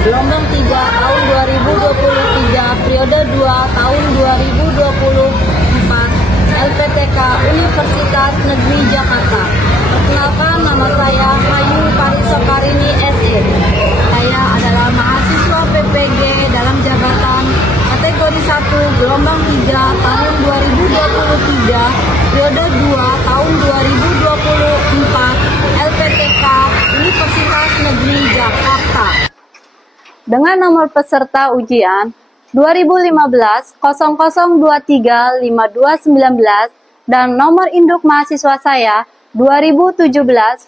gelombang 3 tahun 2023 periode 2 tahun 2024 LPTK Universitas Negeri Jakarta. Perkenalkan, nama saya Ayu Parisokarini SE. Saya adalah mahasiswa PPG dalam jabatan kategori 1 gelombang 3 tahun 2023 periode 2 tahun 2024 LPTK Universitas Negeri Jakarta. Dengan nomor peserta ujian 2015 0023 5219 dan nomor induk mahasiswa saya 2017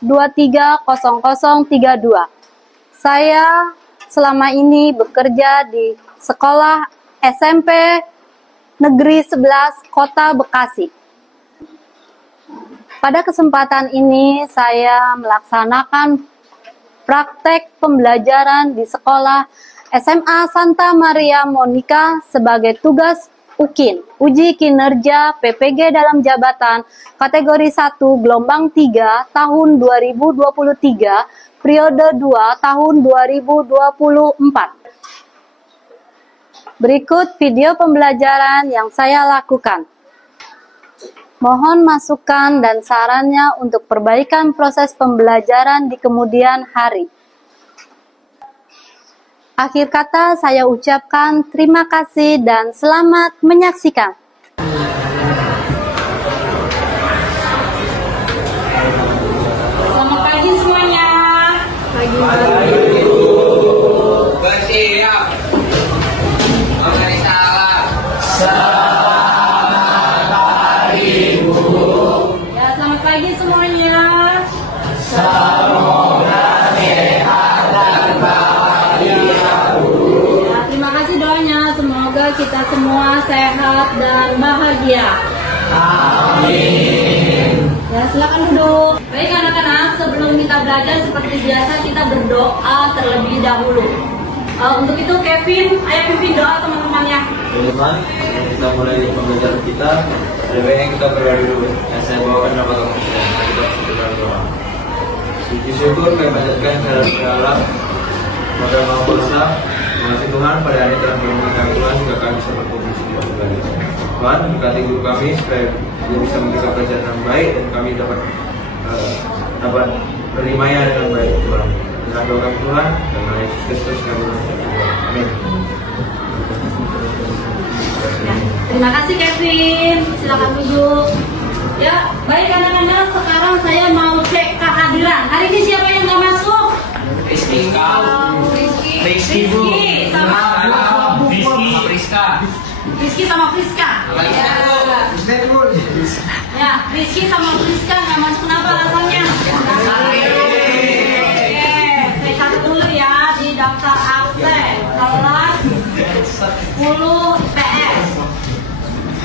23 0032. Saya selama ini bekerja di sekolah SMP Negeri 11 Kota Bekasi. Pada kesempatan ini saya melaksanakan praktek pembelajaran di sekolah SMA Santa Maria Monica sebagai tugas UKIN, Uji Kinerja PPG dalam Jabatan kategori 1 gelombang 3 tahun 2023 periode 2 tahun 2024. Berikut video pembelajaran yang saya lakukan. Mohon masukan dan sarannya untuk perbaikan proses pembelajaran di kemudian hari. Akhir kata saya ucapkan terima kasih dan selamat menyaksikan. Selamat pagi semuanya. Pagi. Bersiap. Memberi salam. Ya, selamat pagi semuanya. Semoga sehat dan bahagia. Ya, terima kasih doanya. Semoga kita semua sehat dan bahagia. Amin. Ya, silakan duduk. Baik anak-anak, sebelum kita belajar seperti biasa kita berdoa terlebih dahulu. Untuk itu Kevin, ayo pimpin doa teman-temannya. Teman-teman, sebelum kita mulai pembelajaran kita, lebih baik kita berdoa dulu. Yang saya bawakan nama kamu. Kita berdoa. Puji syukur kami panjatkan kehadirat Allah pada Maha Kuasa. Terima kasih Tuhan pada hari telah menemukan kami Tuhan hingga kami bisa berkumpul di sini kembali. Tuhan, berkati guru kami supaya dia bisa memberikan pelajaran yang baik dan kami dapat berimaya dengan baik Tuhan. Dengan doa kami Tuhan dan nama Yesus Kristus kami berdoa. Amin. Terima kasih Kevin. Silakan duduk. Ya, baik anak-anak, sekarang saya mau cek kehadiran. Hari ini siapa yang nggak masuk? Rizky Rizky sama Rizka. Rizky sama Friska. Ya, Rizky sama Friska nggak masuk, kenapa alasannya? Oke, saya catat dulu ya di daftar absen kelas 10 PS.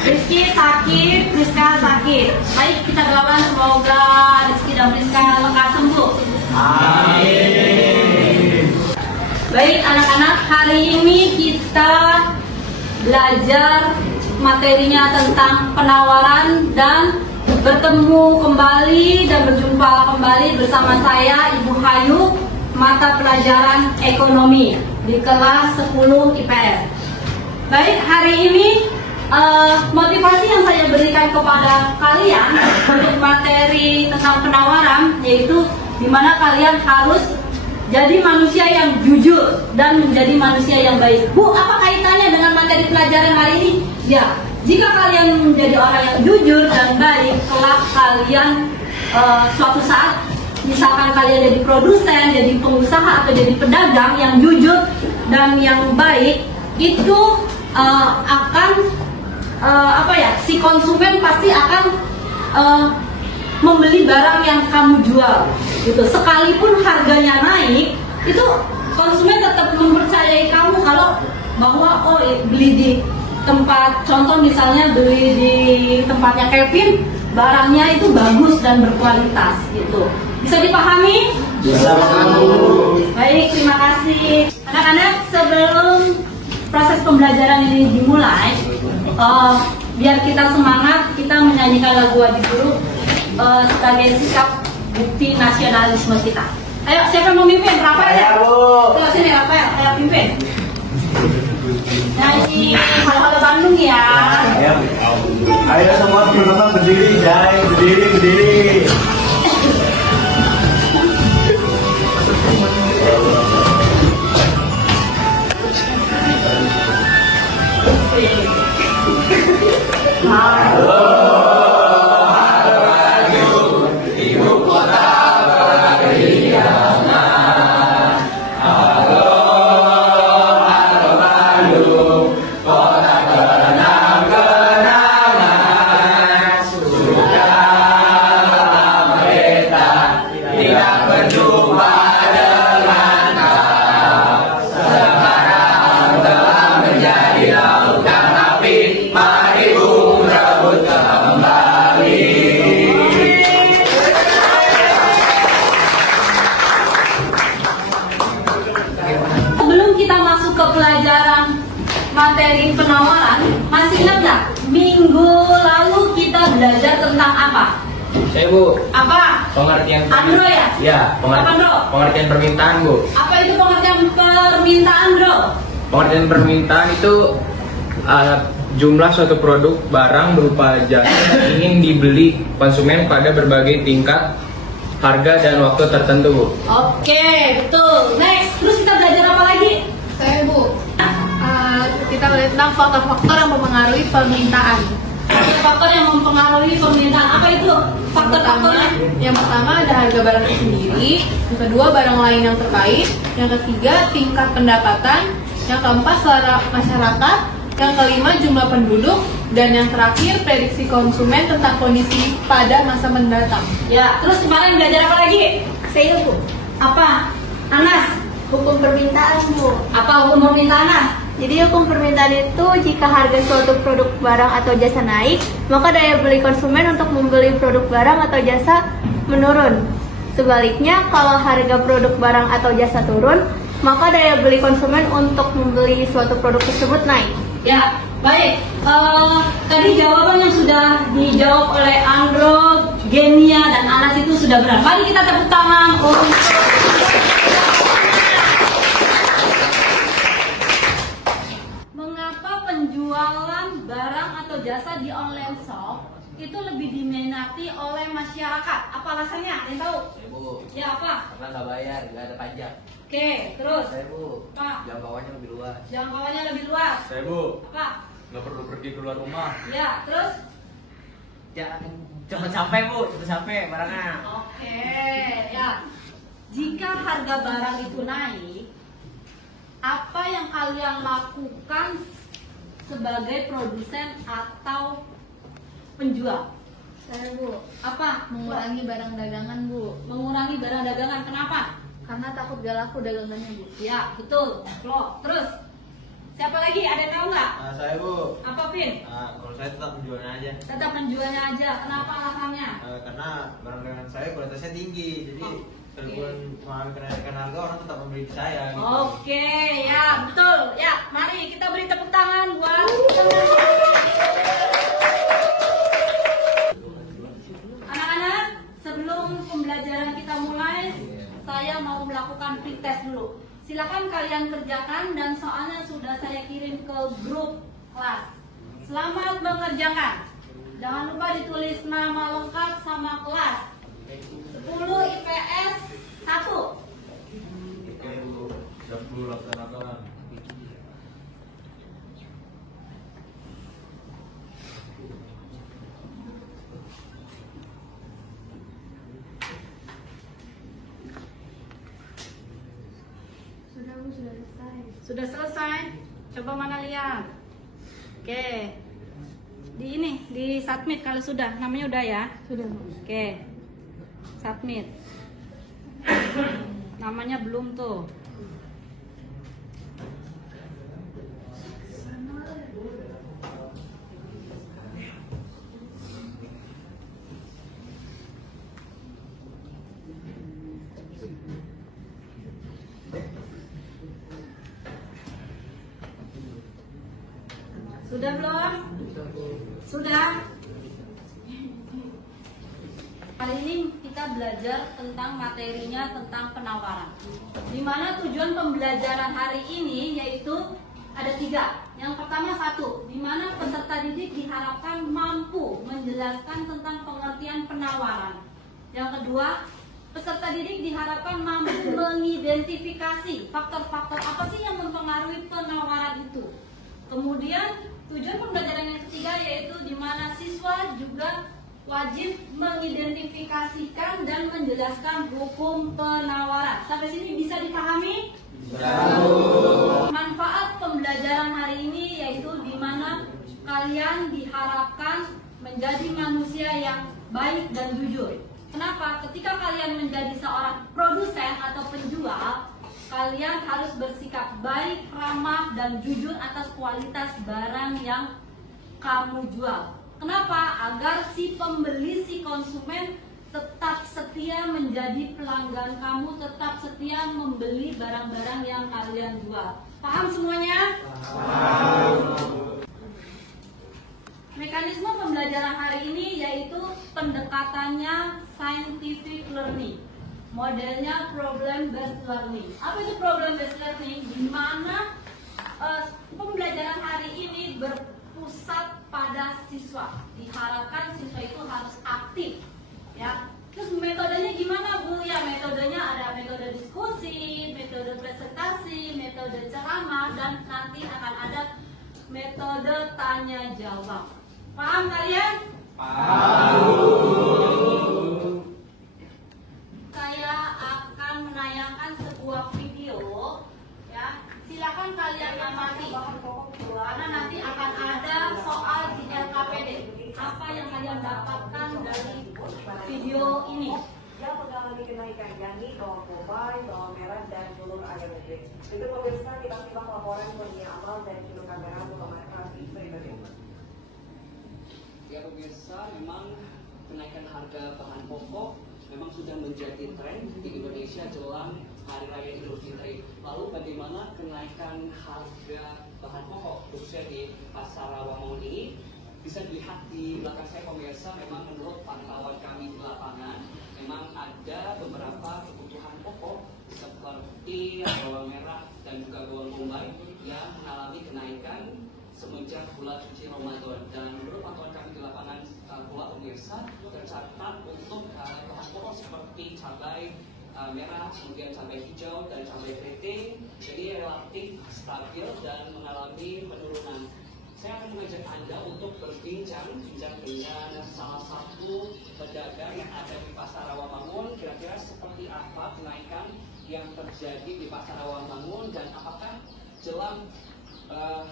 Rizky sakit, Friska sakit. Baik, kita doakan semoga Rizky dan Friska lekas sembuh. Amin. Baik anak-anak, hari ini kita belajar materinya tentang penawaran dan bertemu kembali dan berjumpa kembali bersama saya Ibu Hayu, mata pelajaran ekonomi di kelas 10 IPS. Baik, hari ini motivasi yang saya berikan kepada kalian untuk materi tentang penawaran yaitu dimana kalian harus jadi manusia yang jujur dan menjadi manusia yang baik. Bu, apa kaitannya dengan materi pelajaran hari ini? Ya, jika kalian menjadi orang yang jujur dan baik, kelak kalian suatu saat, misalkan kalian jadi produsen, jadi pengusaha atau jadi pedagang yang jujur dan yang baik, itu akan si konsumen pasti akan membeli barang yang kamu jual gitu. Sekalipun harganya naik, itu konsumen tetap mempercayai kamu kalau bahwa beli di tempat, contoh misalnya beli di tempatnya Kevin, barangnya itu bagus dan berkualitas gitu. Bisa dipahami? Bisa. Baik, terima kasih. Anak-anak, sebelum proses pembelajaran ini dimulai, biar kita semangat, kita menyanyikan lagu Wajib Guru sebagai sikap bukti nasionalisme kita. Ayo, siapa yang memimpin? Rafael ya? Ayo, sini Rafael, ayo pimpin. kita masuk ke pelajaran materi penawaran, masih ingat nggak? Minggu lalu kita belajar tentang apa? Saya Bu. Apa? Pengertian Andro ya? Ya, Apa, Andro? pengertian permintaan Bu. Apa itu pengertian permintaan, Bro? Pengertian permintaan itu jumlah suatu produk barang berupa jasa yang ingin dibeli konsumen pada berbagai tingkat harga dan waktu tertentu Bu. Oke, betul. Next, terus kita belajar apa lagi? Saya Bu, kita belajar tentang faktor-faktor yang mempengaruhi permintaan. Faktor yang mempengaruhi permintaan, apa itu faktor-faktornya? Yang pertama ada harga barang itu sendiri, yang kedua barang lain yang terkait, yang ketiga tingkat pendapatan, yang keempat selera masyarakat, yang kelima jumlah penduduk, dan yang terakhir prediksi konsumen tentang kondisi pada masa mendatang. Ya, terus kemarin belajar apa lagi? Saya Bu, Apa? Anas, hukum permintaan Bu. apa hukum permintaan Anas? Jadi hukum permintaan itu jika harga suatu produk barang atau jasa naik, maka daya beli konsumen untuk membeli produk barang atau jasa menurun. Sebaliknya, kalau harga produk barang atau jasa turun, maka daya beli konsumen untuk membeli suatu produk tersebut naik. Ya, baik. Tadi jawaban yang sudah dijawab oleh Andro, Genia, dan Anas itu sudah benar. Mari kita tepuk tangan untuk mengapa penjualan barang atau jasa di online shop itu lebih diminati oleh masyarakat. Apa alasannya? Ada yang tahu? Saya Bu. Ya, apa? Karena nggak bayar, nggak ada pajak. Oke, terus Saya Bu. Pak. Jangkauannya lebih luas. Jangkauannya lebih luas. Saya Bu, Apa? nggak perlu pergi keluar rumah. Ya, terus Ya, cepat sampai Bu, cepat sampai barangnya. oke, ya. Jika harga barang itu naik, apa yang kalian lakukan sebagai produsen atau penjual? Saya Bu, Apa? mengurangi barang dagangan Bu, Mengurangi barang dagangan. Kenapa? karena takut gak laku dagangannya Bu. Ya, betul. Lo. Terus, siapa lagi? Ada yang tahu nggak? Nah, saya Bu, Apa, Pin? kalau saya tetap menjualnya aja. Tetap menjualnya aja. Kenapa alasannya? Karena barang dagangan saya kualitasnya tinggi, jadi kalaupun mengalami kenaikan harga orang tetap membeli di saya. Gitu. Oke, ya betul. Ya, mari kita beri tepuk tangan buat anak-anak. Sebelum pembelajaran kita mulai, saya mau melakukan pretest dulu. Silakan kalian kerjakan dan soalnya sudah saya kirim ke grup kelas. Selamat mengerjakan. Jangan lupa ditulis nama lengkap sama kelas. 10 IPS 1. Oke Bu, siap Bu, laksanakan. Sudah Bu, sudah selesai. Sudah selesai? Coba mana lihat. Oke. Di ini, di submit kalau sudah. Namanya udah ya? Sudah Bu. Oke. Submit. Namanya belum tuh. Sudah belum? Sudah? Kali ini kita belajar tentang materinya tentang penawaran. Di mana tujuan pembelajaran hari ini yaitu ada 3. Yang pertama 1, di mana peserta didik diharapkan mampu menjelaskan tentang pengertian penawaran. Yang kedua, peserta didik diharapkan mampu mengidentifikasi faktor-faktor apa sih yang mempengaruhi penawaran itu. Kemudian tujuan pembelajaran yang ketiga yaitu di mana siswa juga wajib mengidentifikasikan dan menjelaskan hukum penawaran. Sampai sini bisa dipahami? Manfaat pembelajaran hari ini yaitu di mana kalian diharapkan menjadi manusia yang baik dan jujur. Kenapa? Ketika kalian menjadi seorang produsen atau penjual, kalian harus bersikap baik, ramah, dan jujur atas kualitas barang yang kamu jual. Kenapa? Agar si pembeli, si konsumen tetap setia menjadi pelanggan kamu, tetap setia membeli barang-barang yang kalian jual. Paham semuanya? Paham. Mekanisme pembelajaran hari ini yaitu pendekatannya scientific learning. Modelnya problem based learning. Apa itu problem based learning? Di mana pembelajaran hari ini berpusat pada siswa. Diharapkan siswa itu harus aktif, ya. Terus metodenya gimana, Bu? Ya, metodenya ada metode diskusi, metode presentasi, metode ceramah, dan nanti akan ada metode tanya jawab. Paham kalian? Paham. Saya akan menayangkan sebuah video, ya. Silakan kalian amati, karena nanti akan ada soal di LKPD. Apa yang kalian dapatkan dari video ini? Yang mengalami kenaikan yakni bawang bombay, bawang merah, dan telur ayam negeri. Itu pemirsa, kita simak laporan Kurnia Amal dan juru kamera Muhammad Rafi berikut ini. Ya pemirsa, memang kenaikan harga bahan pokok memang sudah menjadi tren di Indonesia jelang Hari Raya Idul Fitri. Lalu bagaimana kenaikan harga bahan pokok khususnya di Pasar Rawamangun ini? Bisa dilihat di belakang saya pemirsa, memang menurut pantauan kami di lapangan, memang ada beberapa kebutuhan pokok seperti bawang merah dan juga bawang bombay yang mengalami kenaikan semenjak bulan suci Ramadan. Dan menurut pantauan kami di lapangan pula pemirsa, tercatat untuk bahan pokok seperti cabai merah, kemudian cabai hijau dan cabai keriting, jadi relatif stabil dan mengalami penurunan. Saya akan mengajak Anda untuk berbincang dengan salah satu pedagang yang ada di Pasar Rawamangun. Kira-kira seperti apa kenaikan yang terjadi di Pasar Rawamangun dan apakah jelang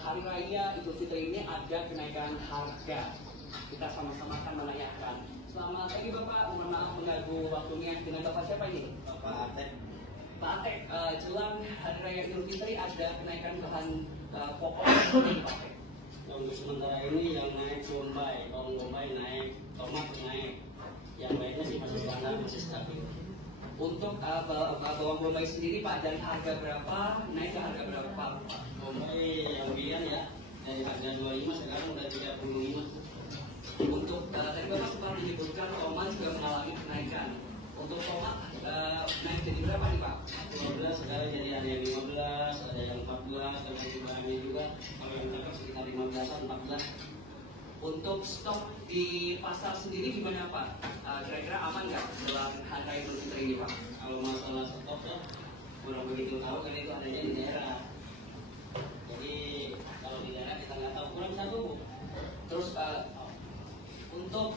Hari Raya Idul Fitri ini ada kenaikan harga? Kita sama-sama akan menanyakan. Selamat pagi Bapak, mohon maaf mengganggu waktunya. Dengan Bapak siapa ini? Bapak Atek. Pak Atek, jelang Hari Raya Idul Fitri ada kenaikan bahan pokok seperti Pak Atek? Untuk sementara ini yang naik bawang bombay naik, tomat naik, yang lainnya sih masih standar, masih stabil. Untuk bawang bombay sendiri Pak, dari harga berapa naik ke harga berapa Pak? Bombay yang biar ya, dari harga 25 sekarang udah 35. Untuk tadi Bapak sempat menyebutkan tomat juga mengalami kenaikan. Untuk tomat naik jadi berapa nih Pak? 15 sekarang jadi ada yang 15, ada yang 14, dan jumlahnya juga kalau yang cakep sekitar 15-an, 14. Untuk stok di pasar sendiri gimana Pak? Kira-kira aman nggak setelah Hari Raya Idul Fitri ini Pak? Kalau masalah stok ya, kurang begitu tahu karena itu adanya di daerah. Jadi kalau di daerah kita nggak tahu, kurang satu. Terus untuk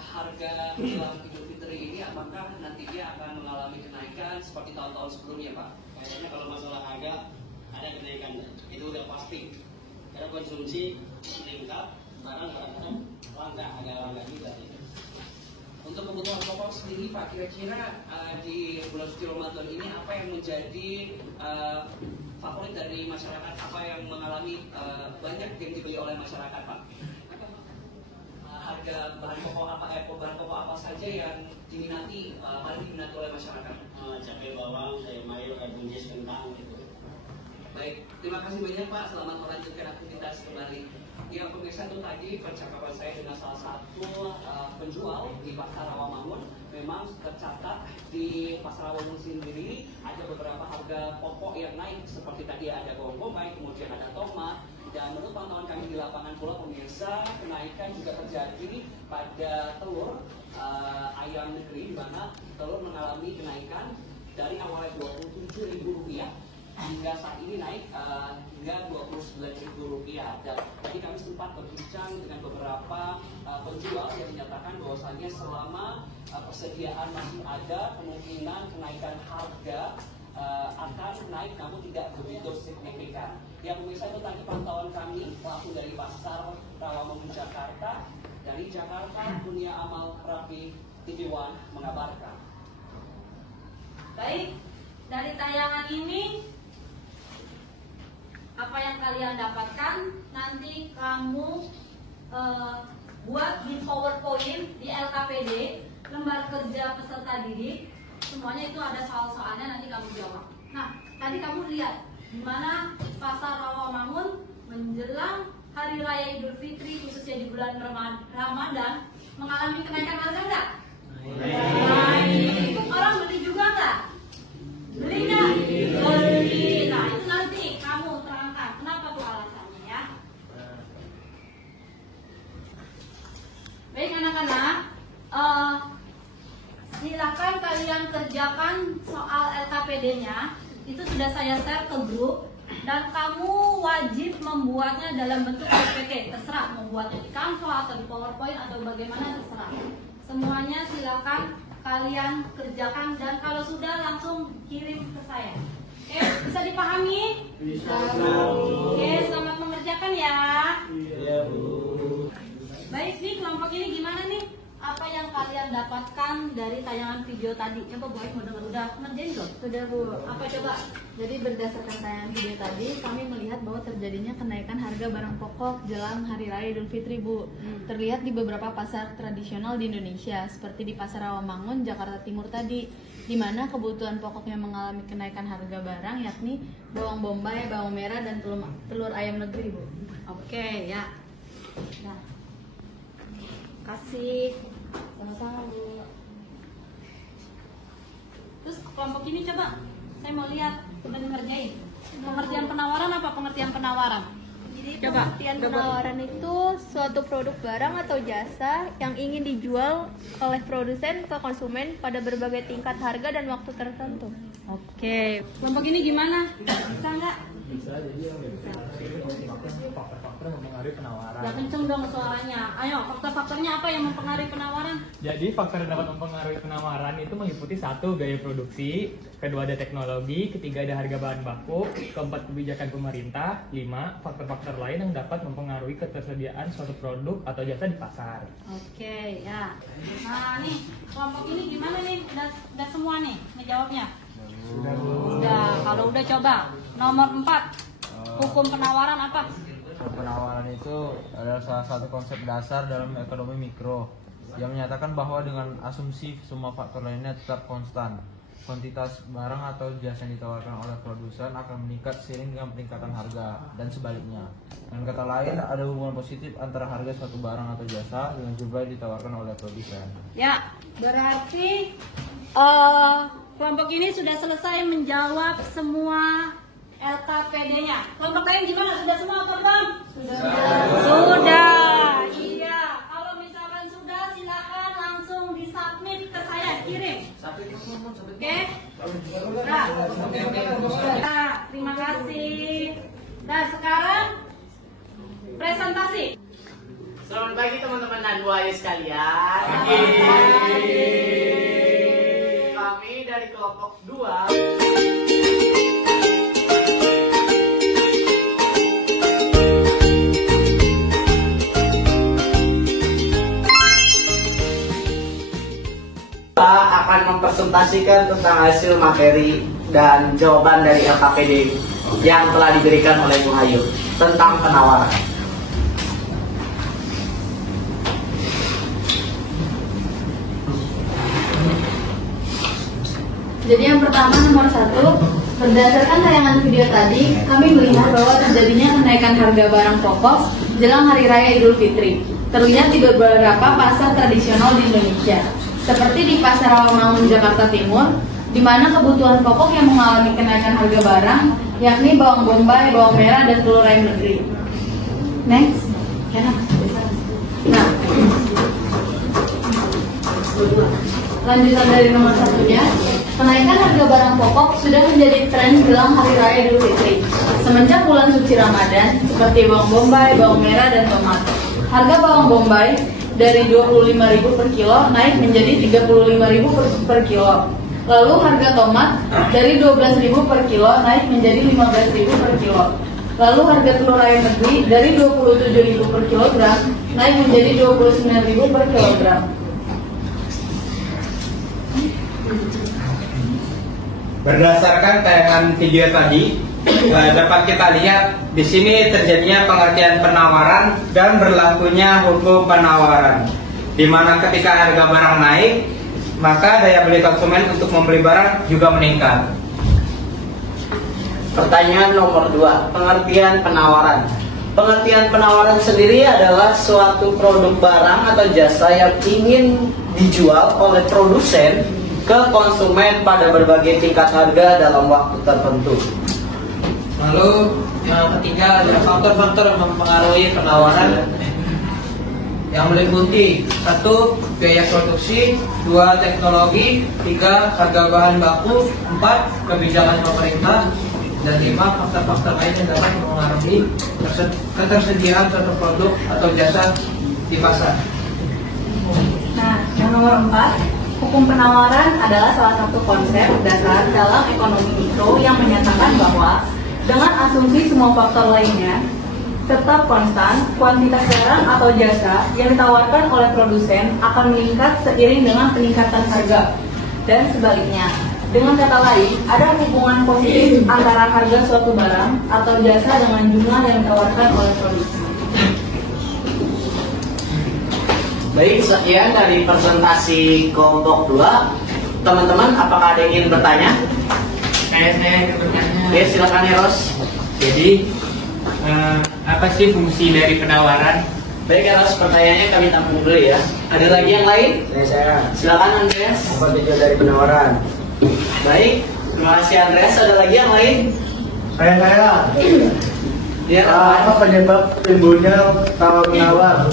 harga jelang Idul Fitri ini apakah nantinya akan mengalami kenaikan seperti tahun-tahun sebelumnya Pak? Kayaknya kalau masalah harga ada kenaikan, itu udah pasti. Karena konsumsi meningkat, barang kadang-kadang langka, agak langka juga. Untuk kebutuhan pokok sendiri Pak, kira-kira di bulan suci Ramadan ini apa yang menjadi favorit dari masyarakat? Apa yang mengalami banyak yang dibeli oleh masyarakat Pak? Harga bahan pokok apa saja yang diminati paling diminati oleh masyarakat? Cabai bawang, sayur mayur, buncis, kentang gitu. Baik, terima kasih banyak Pak. Selamat melanjutkan aktivitas kembali. Ya pemirsa, itu tadi percakapan saya dengan salah satu penjual di Pasar Rawamangun. Memang tercatat di Pasar Rawamangun sendiri ada beberapa harga pokok yang naik seperti tadi ada bawang bombay, kemudian ada tomat. Dan menurut pantauan kami di lapangan pula pemirsa, kenaikan juga terjadi pada telur ayam negeri, di mana telur mengalami kenaikan dari awalnya Rp27.000 hingga saat ini naik hingga Rp29.000. Dan tadi kami sempat berbincang dengan beberapa penjual yang menyatakan bahwasannya selama persediaan masih ada, kemungkinan kenaikan harga akan naik namun tidak begitu signifikan. Ya pemirsa, itu tadi pantauan kami langsung dari Pasar Rawamangun Jakarta. Dari Jakarta, Kurnia Amal, Rafi, TV One mengabarkan. Baik, dari tayangan ini apa yang kalian dapatkan nanti kamu buat di PowerPoint di LKPD. lembar kerja peserta didik, semuanya itu ada soal-soalnya, nanti kamu jawab. Nah, tadi kamu lihat gimana Pasar Rawamangun menjelang Hari Raya Idul Fitri, khususnya di bulan Ramadan, mengalami kenaikan harga nggak? Naik. Orang beli juga nggak? Beli nggak? Beli. Nah, itu nanti kamu terangkan kenapa tuh alasannya ya. Baik anak-anak, silakan kalian kerjakan soal LKPD-nya. Itu sudah saya share ke grup, dan kamu wajib membuatnya dalam bentuk PPT. Terserah membuatnya di Canva atau di PowerPoint atau bagaimana, terserah. Semuanya silakan kalian kerjakan, dan kalau sudah langsung kirim ke saya. Oke, bisa dipahami? Bisa. Oke, selamat mengerjakan ya. Iya, Bu. Baik, nih kelompok ini gimana nih? Apa yang kalian dapatkan dari tayangan video tadi? Coba Bu Aik mau dengar, udah ngerjain belum? Sudah, Bu. Apa coba? Jadi berdasarkan tayangan video tadi, kami melihat bahwa terjadinya kenaikan harga barang pokok jelang Hari Raya Idul Fitri, Bu. Terlihat di beberapa pasar tradisional di Indonesia, seperti di Pasar Rawamangun, Jakarta Timur tadi, di mana kebutuhan pokoknya mengalami kenaikan harga barang, yakni bawang bombay, bawang merah, dan telur ayam negeri, Bu. Oke, ya. Nah. Kasih. Sama-sama, Bu. Terus kelompok ini coba, saya mau lihat udah ngerjain. Pengertian penawaran apa pengertian penawaran? Jadi pengertian penawaran itu suatu produk barang atau jasa yang ingin dijual oleh produsen ke konsumen pada berbagai tingkat harga dan waktu tertentu. Oke, kelompok ini gimana? Bisa nggak? Bisa, jadi yang faktor-faktor yang mempengaruhi penawaran. Ya kenceng dong suaranya. Ayo, faktor-faktornya apa yang mempengaruhi penawaran? Jadi faktor yang dapat mempengaruhi penawaran itu meliputi 1. Gaya produksi, kedua ada teknologi, ketiga ada harga bahan baku, keempat kebijakan pemerintah, 5 faktor-faktor lain yang dapat mempengaruhi ketersediaan suatu produk atau jasa di pasar. Oke, ya. Nah nih, kelompok ini gimana nih? Udah semua nih ngejawabnya? Sudah. Kalau udah coba nomor 4. Hukum penawaran apa? Penawaran itu adalah salah satu konsep dasar dalam ekonomi mikro yang menyatakan bahwa dengan asumsi semua faktor lainnya tetap konstan, kuantitas barang atau jasa yang ditawarkan oleh produsen akan meningkat seiring dengan peningkatan harga dan sebaliknya. Dengan kata lain, ada hubungan positif antara harga suatu barang atau jasa dengan jumlah yang ditawarkan oleh produsen. Ya, berarti kelompok ini sudah selesai menjawab semua LKPD-nya. Kelompok lain gimana? Sudah semua atau belum? Sudah. Iya. Kalau misalkan sudah, silakan langsung disubmit ke saya, kirim. Oke? Nah, terima kasih. Nah, sekarang presentasi. Selamat pagi teman-teman dan Bu Ayu sekalian. Kami dari kelompok 2 akan mempresentasikan tentang hasil materi dan jawaban dari LKPD yang telah diberikan oleh Bu Ayu tentang penawaran. Jadi yang pertama nomor 1, berdasarkan tayangan video tadi, kami melihat bahwa terjadinya kenaikan harga barang pokok jelang Hari Raya Idul Fitri. Terlihat di beberapa pasar tradisional di Indonesia, seperti di Pasar Rawamangun, Jakarta Timur, di mana kebutuhan pokok yang mengalami kenaikan harga barang, yakni bawang bombay, bawang merah, dan telur ayam negeri. Next. Nah, lanjutan dari nomor 1-nya, kenaikan harga barang pokok sudah menjadi tren jelang Hari Raya Idul Fitri. Semenjak bulan suci Ramadan, seperti bawang bombay, bawang merah, dan tomat. Harga bawang bombay dari 25.000 per kilo naik menjadi 35.000 per kilo. Lalu harga tomat dari 12.000 per kilo naik menjadi 15.000 per kilo. Lalu harga telur ayam negeri dari 27.000 per kilogram naik menjadi 29.000 per kilogram. Berdasarkan tayangan video tadi, dapat kita lihat di sini terjadinya pengertian penawaran dan berlakunya hukum penawaran, di mana ketika harga barang naik, maka daya beli konsumen untuk membeli barang juga meningkat. Pertanyaan nomor 2, pengertian penawaran. Pengertian penawaran sendiri adalah suatu produk barang atau jasa yang ingin dijual oleh produsen ke konsumen pada berbagai tingkat harga dalam waktu tertentu. Lalu yang ketiga ada faktor-faktor yang mempengaruhi penawaran yang meliputi 1. Biaya produksi, 2. Teknologi, 3. Harga bahan baku, 4. Kebijakan pemerintah, dan 5. Faktor-faktor lain yang dapat mempengaruhi ketersediaan suatu produk atau jasa di pasar. Nah, yang nomor 4, hukum penawaran adalah salah satu konsep dasar dalam ekonomi mikro yang menyatakan bahwa dengan asumsi semua faktor lainnya tetap konstan, kuantitas barang atau jasa yang ditawarkan oleh produsen akan meningkat seiring dengan peningkatan harga. Dan sebaliknya, dengan kata lain, ada hubungan positif antara harga suatu barang atau jasa dengan jumlah yang ditawarkan oleh produsen. Baik, sekian dari presentasi kelompok 2. Teman-teman, apakah ada yang ingin bertanya? Saya bertanya. Ya, silakan Eros. Jadi apa sih fungsi dari penawaran? Baik Eros, pertanyaannya kami tampung dulu ya. Ada lagi yang lain? Saya. Silakan Andreas. Apa tujuan dari penawaran? Baik, terima kasih Andreas. Ada lagi yang lain? Saya. Ya, Apa penyebab timbulnya tawar-menawar?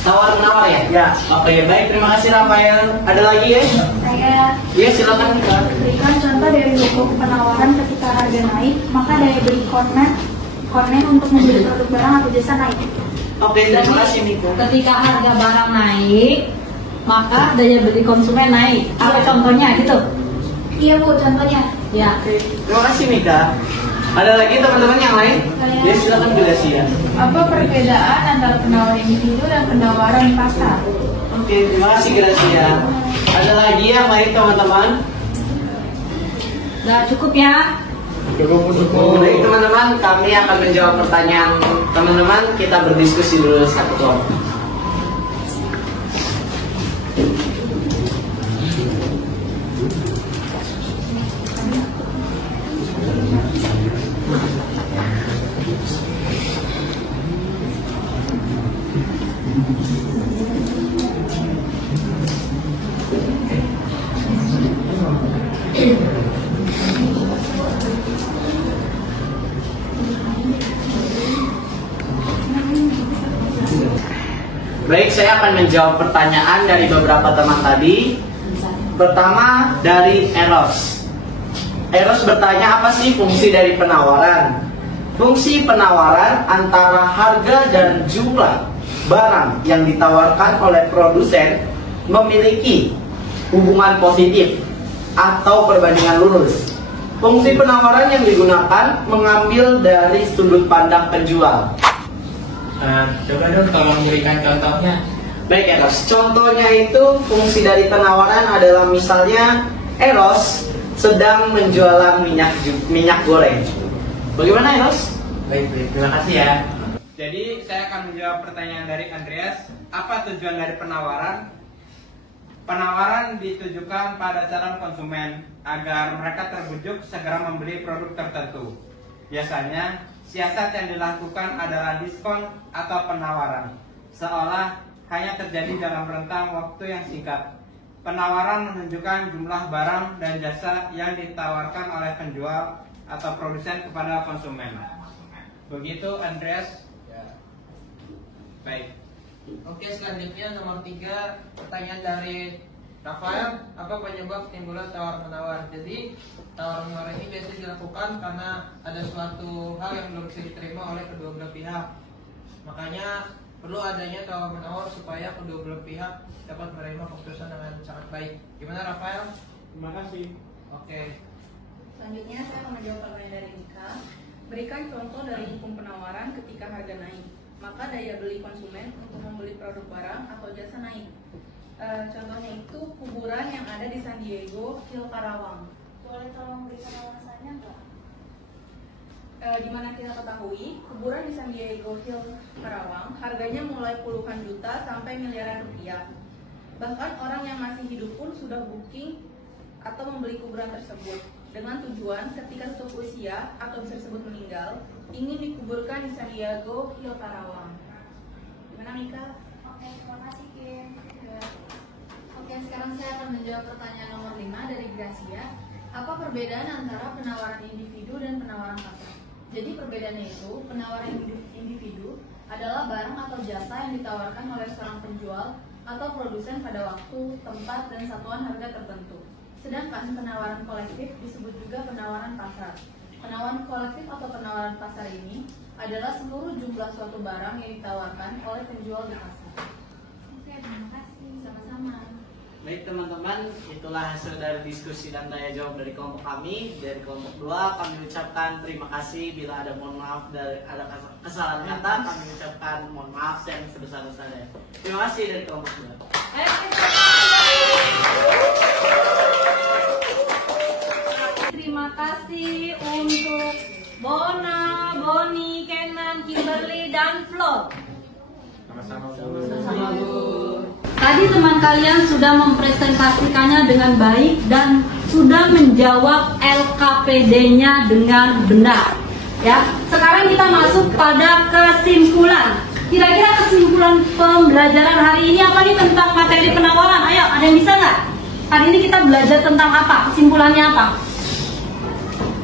Tawar-menawar ya? Ya. Oke, baik. Terima kasih Rafael. Ada lagi ya? Saya Iya, silakan Nika. berikan contoh dari hukum penawaran ketika harga naik, maka daya beli konsumen untuk membeli produk barang atau jasa naik. Oke, terima kasih Niko. Ketika harga barang naik, maka daya beli konsumen naik. Apa contohnya gitu? Iya Bu, contohnya. Ya. Terima kasih Mika. Ada lagi teman-teman yang lain? Ya, silakan Gracia. Apa perbedaan antara penawaran individu dan penawaran pasar? Oke, terima kasih Gracia. Ada lagi yang lain teman-teman? Udah cukup ya? Cukup. Baik teman-teman, kami akan menjawab pertanyaan teman-teman. Kita berdiskusi dulu satu kelompok. Baik, saya akan menjawab pertanyaan dari beberapa teman tadi. Pertama dari Eros. Eros bertanya, apa sih fungsi dari penawaran? Fungsi penawaran antara harga dan jumlah barang yang ditawarkan oleh produsen memiliki hubungan positif atau perbandingan lurus. Fungsi penawaran yang digunakan mengambil dari sudut pandang penjual. Coba dong tolong berikan contohnya. Baik Eros, contohnya itu fungsi dari penawaran adalah misalnya Eros sedang menjualan minyak goreng. Bagaimana Eros? Baik, terima kasih ya. Jadi saya akan menjawab pertanyaan dari Andreas. Apa tujuan dari penawaran? Penawaran ditujukan pada calon konsumen agar mereka terbujuk segera membeli produk tertentu. Biasanya siasat yang dilakukan adalah diskon atau penawaran, seolah hanya terjadi dalam rentang waktu yang singkat. Penawaran menunjukkan jumlah barang dan jasa yang ditawarkan oleh penjual atau produsen kepada konsumen. Begitu Andreas? Ya. Baik. Oke, selanjutnya nomor 3, pertanyaan dari Rafael. Apa penyebab timbulnya tawar-menawar? Jadi tawar-menawar ini biasanya dilakukan karena ada suatu hal yang belum bisa diterima oleh kedua belah pihak. Makanya perlu adanya tawar-menawar supaya kedua belah pihak dapat menerima keputusan dengan sangat baik. Gimana Rafael? Terima kasih. Oke. Selanjutnya saya akan menjawab pertanyaan dari Nika. Berikan contoh dari hukum penawaran ketika harga naik, maka daya beli konsumen untuk membeli produk barang atau jasa naik. Contohnya itu kuburan yang ada di San Diego Hill Karawang. Boleh tolong berikan alasannya enggak? Di mana kita ketahui, kuburan di San Diego Hill Karawang harganya mulai puluhan juta sampai miliaran rupiah. Bahkan orang yang masih hidup pun sudah booking atau membeli kuburan tersebut dengan tujuan ketika tutup usia atau bisa disebut meninggal ingin dikuburkan di San Diego Hill Karawang. Gimana Mika? Oke, terima kasih Kim. Oke, sekarang saya akan menjawab pertanyaan nomor 5 dari Gracia. Apa perbedaan antara penawaran individu dan penawaran pasar? Jadi perbedaannya itu, penawaran individu adalah barang atau jasa yang ditawarkan oleh seorang penjual atau produsen pada waktu, tempat, dan satuan harga tertentu. Sedangkan penawaran kolektif disebut juga penawaran pasar. Penawaran kolektif atau penawaran pasar ini adalah seluruh jumlah suatu barang yang ditawarkan oleh penjual di pasar. Oke, terima kasih. Sama-sama. Baik teman-teman, itulah hasil dari diskusi dan tanya jawab dari kelompok kami. Dari kelompok 2 kami ucapkan terima kasih. Bila ada mohon maaf dari ada kesalahan kata, kami ucapkan mohon maaf yang sebesar-besarnya. Terima kasih dari kelompok 2. Terima kasih untuk Bona, Boni, Kenan, Kimberly, dan Flo. Sama-sama Bu. Tadi teman kalian sudah mempresentasikannya dengan baik dan sudah menjawab LKPD-nya dengan benar. Ya, sekarang kita masuk pada kesimpulan. Kira-kira kesimpulan pembelajaran hari ini apa nih tentang materi penawaran? Ayo, ada yang bisa nggak? Hari ini kita belajar tentang apa? Kesimpulannya apa?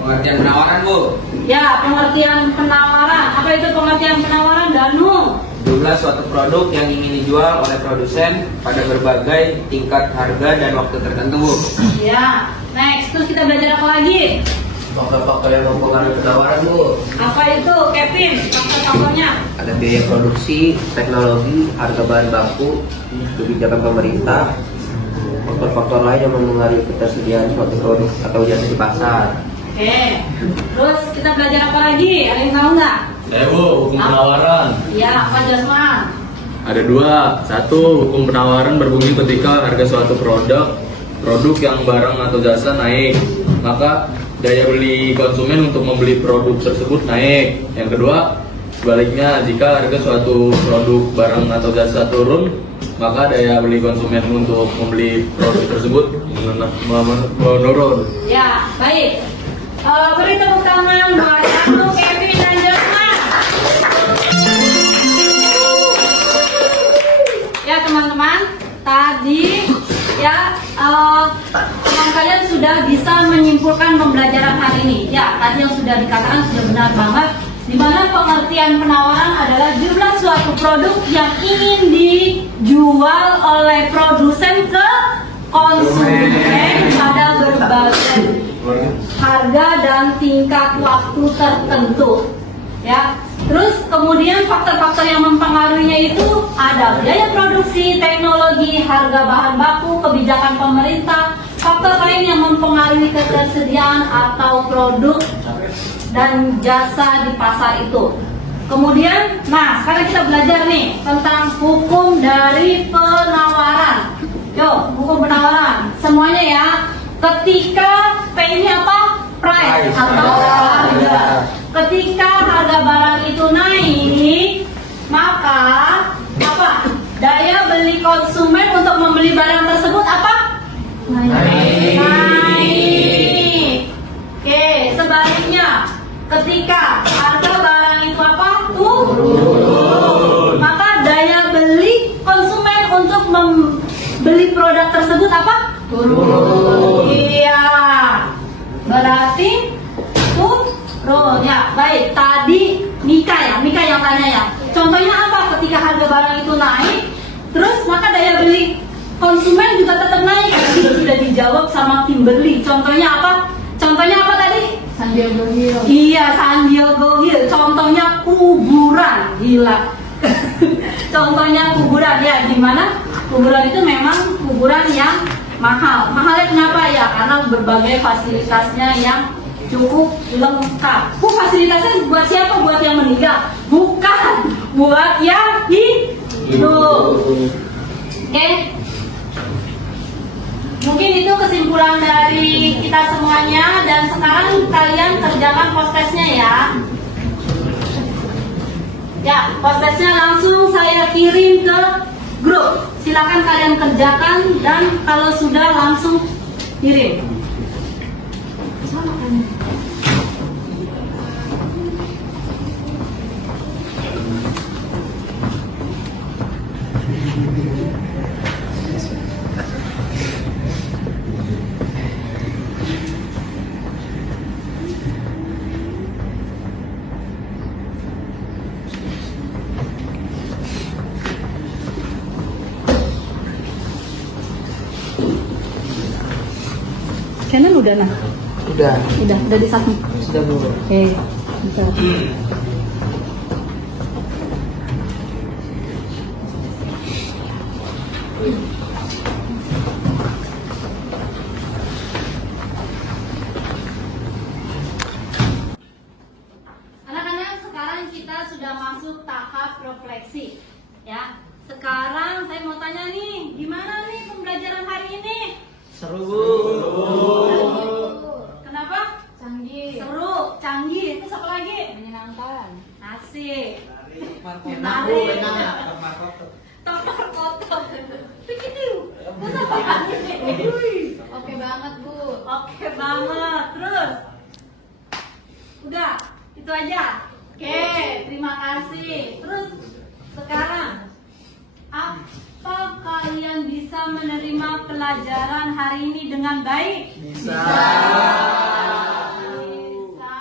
Pengertian penawaran Bu. Ya, pengertian penawaran. Apa itu pengertian penawaran, Danu? Jumlah suatu produk yang ingin dijual oleh produsen pada berbagai tingkat harga dan waktu tertentu Bu. Ya, next. Terus kita belajar apa lagi? Faktor-faktor yang mempengaruhi penawaran Bu. Apa itu, Kevin? Faktor-faktornya? Ada biaya produksi, teknologi, harga bahan baku, kebijakan pemerintah, faktor-faktor lain yang mempengaruhi ketersediaan suatu produk atau jasa di pasar. Oke. Terus kita belajar apa lagi? Ada yang tahu nggak? Bu, hukum penawaran. Ya, apa Jasman? Ada 2. 1, hukum penawaran berbunyi ketika harga suatu produk yang barang atau jasa naik, maka daya beli konsumen untuk membeli produk tersebut naik. Yang kedua, sebaliknya jika harga suatu produk barang atau jasa turun, maka daya beli konsumen untuk membeli produk tersebut menurun. Ya, baik. Beri tepuk tangan buat Danu, Kevin, dan Jasman. Ya teman-teman, tadi ya teman kalian sudah bisa menyimpulkan pembelajaran hari ini. Ya, tadi yang sudah dikatakan sudah benar banget. Di mana pengertian penawaran adalah jumlah suatu produk yang ingin dijual oleh produsen ke konsumen pada berbagai harga dan tingkat waktu tertentu. Ya. Terus kemudian faktor-faktor yang mempengaruhinya itu ada biaya produksi, teknologi, harga bahan baku, kebijakan pemerintah, faktor lain yang mempengaruhi ketersediaan atau produk dan jasa di pasar itu. Kemudian, nah sekarang kita belajar nih tentang hukum dari penawaran. Yuk, hukum penawaran. Semuanya ya. Ketika P ini apa? Price atau harga. Ketika harga barang itu naik, maka apa? Daya beli konsumen untuk membeli barang tersebut apa? Naik. Oke, sebaliknya, ketika harga barang itu apa? Turun. Maka daya beli konsumen untuk membeli produk tersebut apa? Turun. Iya. Berarti turun. Ya, baik. Tadi Mika yang tanya ya. Contohnya apa? Ketika harga barang itu naik, terus maka daya beli konsumen juga tetap naik. Tadi sudah dijawab sama Kimberly. Contohnya apa? Contohnya apa tadi? San Diego Hill. Iya, San Diego Hill. Contohnya kuburan. Gila. Contohnya kuburan ya. Gimana? Kuburan itu memang kuburan yang mahal. Mahalnya kenapa ya? Karena berbagai fasilitasnya yang cukup lengkap. Fasilitasnya buat siapa? Buat yang meninggal? Bukan. Buat yang hidup. Oke. Mungkin itu kesimpulan dari kita semuanya. Dan sekarang kalian kerjakan post-testnya ya. Ya, post-testnya langsung saya kirim ke grup. silakan kalian kerjakan dan kalau sudah langsung kirim. Canon udah nah? Udah di satu. Sudah dulu. Oke, bisa. Anak-anak, sekarang kita sudah masuk tahap refleksi, ya. Sekarang saya mau tanya nih, gimana nih pembelajaran hari ini? Seru. Kenapa? Canggih. Seru, canggih. Terus apa lagi? Menyenangkan. Asik. Enak Bu, enak. Topar kotor. Begitu. Terus apa lagi? Oke banget, Bu. Oke banget. Terus? Udah, itu aja. Oke, terima kasih. Terus sekarang apa kalian bisa menerima pelajaran hari ini dengan baik? Bisa. Bisa.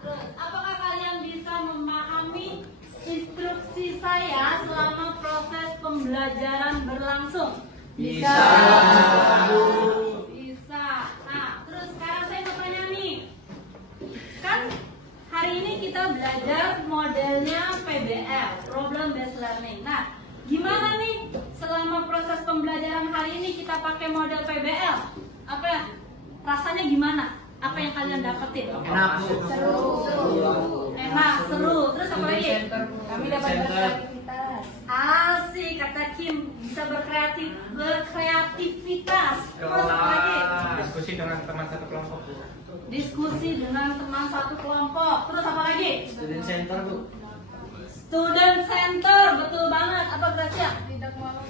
Terus, apakah kalian bisa memahami instruksi saya selama proses pembelajaran berlangsung? Bisa. Bisa. Nah, terus sekarang saya mau tanya nih. Kan hari ini kita belajar modelnya PBL, Problem Based Learning. Nah, gimana nih selama proses pembelajaran hari ini kita pakai model PBL? Apa ya? Rasanya gimana? Apa yang kalian dapetin? Enak Bu. Seru. Enak, seru. Terus apa lagi? Kami dapat beraktivitas. Asik, kata Kim, bisa berkreativitas. Terus apa lagi? Diskusi dengan teman satu kelompok. Diskusi dengan teman satu kelompok. Terus apa lagi? Student center Bu. Student center, betul banget. Apa Gracia? Tidak malu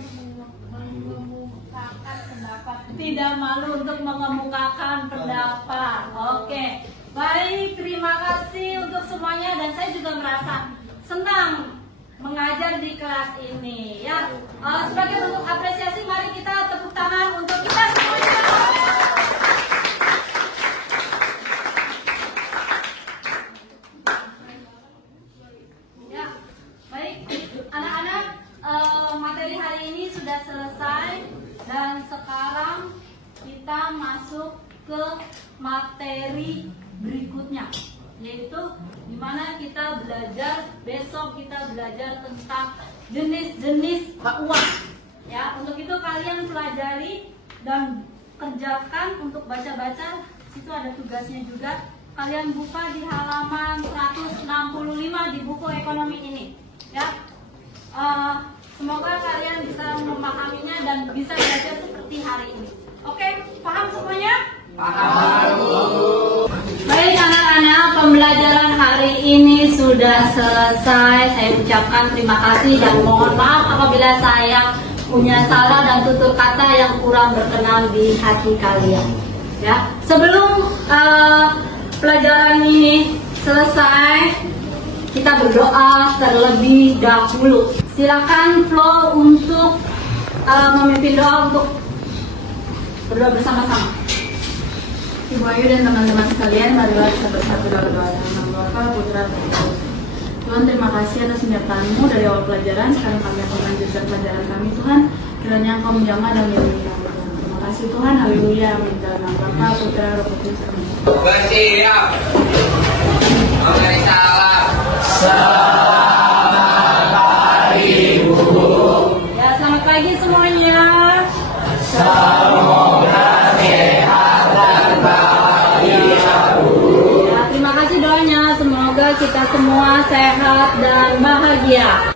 mengemukakan pendapat. Tidak malu untuk mengemukakan pendapat. Oke, baik. Terima kasih untuk semuanya dan saya juga merasa senang mengajar di kelas ini. Ya, sebagai bentuk apresiasi, mari kita tepuk tangan untuk kita semuanya. Ya, baik. Anak-anak, materi hari ini sudah selesai dan sekarang kita masuk ke materi berikutnya, yaitu dimana kita belajar, besok kita belajar tentang jenis-jenis uang. Ya, untuk itu kalian pelajari dan kerjakan untuk baca-baca. Situ ada tugasnya juga. Kalian buka di halaman 165 di buku ekonomi ini. Ya, semoga kalian bisa memahaminya dan bisa belajar seperti hari ini. Oke, paham semuanya? Paham. Baik anak-anak, pembelajaran hari ini sudah selesai. Saya ucapkan terima kasih dan mohon maaf apabila saya punya salah dan tutur kata yang kurang berkenan di hati kalian. Ya, sebelum pelajaran ini selesai, kita berdoa terlebih dahulu. Silakan Flo untuk memimpin doa untuk berdoa bersama-sama. Ibu Ayu dan teman-teman sekalian, marilah kita bersatu dalam doa. Nama Bapa, Putra, dan Roh Kudus. Tuhan, terima kasih atas penyertaan-Mu dari awal pelajaran. Sekarang kami akan melanjutkan pelajaran kami, Tuhan. Kiranya Engkau menjamah dan melindungi kami, Tuhan. Terima kasih Tuhan, haleluya. Amin. Dalam nama Bapa, Putra, Roh Kudus. Amin. Bersiap. Memberi salam. Ya, selamat pagi semuanya. Semoga sehat dan bahagia. Ya, terima kasih doanya. Semoga kita semua sehat dan bahagia.